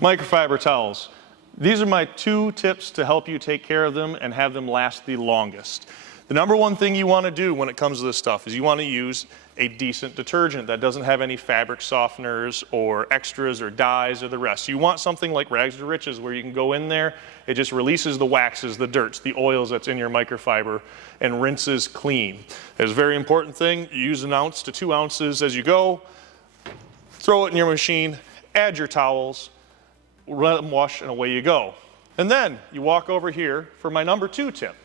Microfiber towels. These are my 2 tips to help you take care of them and have them last the longest. The number one thing you want to do when it comes to this stuff is you want to use a decent detergent that doesn't have any fabric softeners or extras or dyes or the rest. You want something like Rags to Riches where you can go in there, it just releases the waxes, the dirts, the oils that's in your microfiber and rinses clean. It's a very important thing. You use 1 ounce to 2 ounces as you go, throw it in your machine, add your towels, let them wash, and away you go. And then you walk over here for my number 2 tip.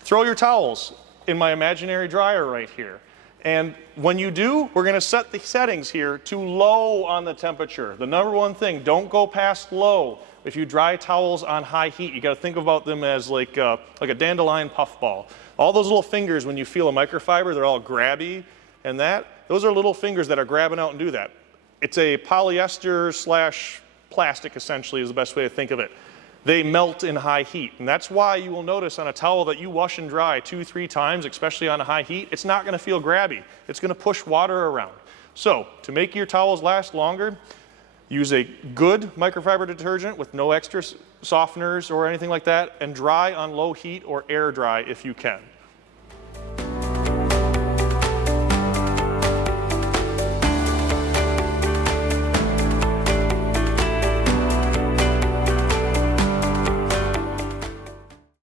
Throw your towels in my imaginary dryer right here. And when you do, we're going to set the settings here to low on the temperature. The number one thing, don't go past low. If you dry towels on high heat, you got to think about them as like a dandelion puffball. All those little fingers, when you feel a microfiber, they're all grabby and those are little fingers that are grabbing out and do that. It's a polyester / plastic, essentially, is the best way to think of it. They melt in high heat, and that's why you will notice on a towel that you wash and dry 2-3 times, especially on a high heat, it's not going to feel grabby. It's going to push water around. So to make your towels last longer, use a good microfiber detergent with no extra softeners or anything like that, and dry on low heat or air dry if you can.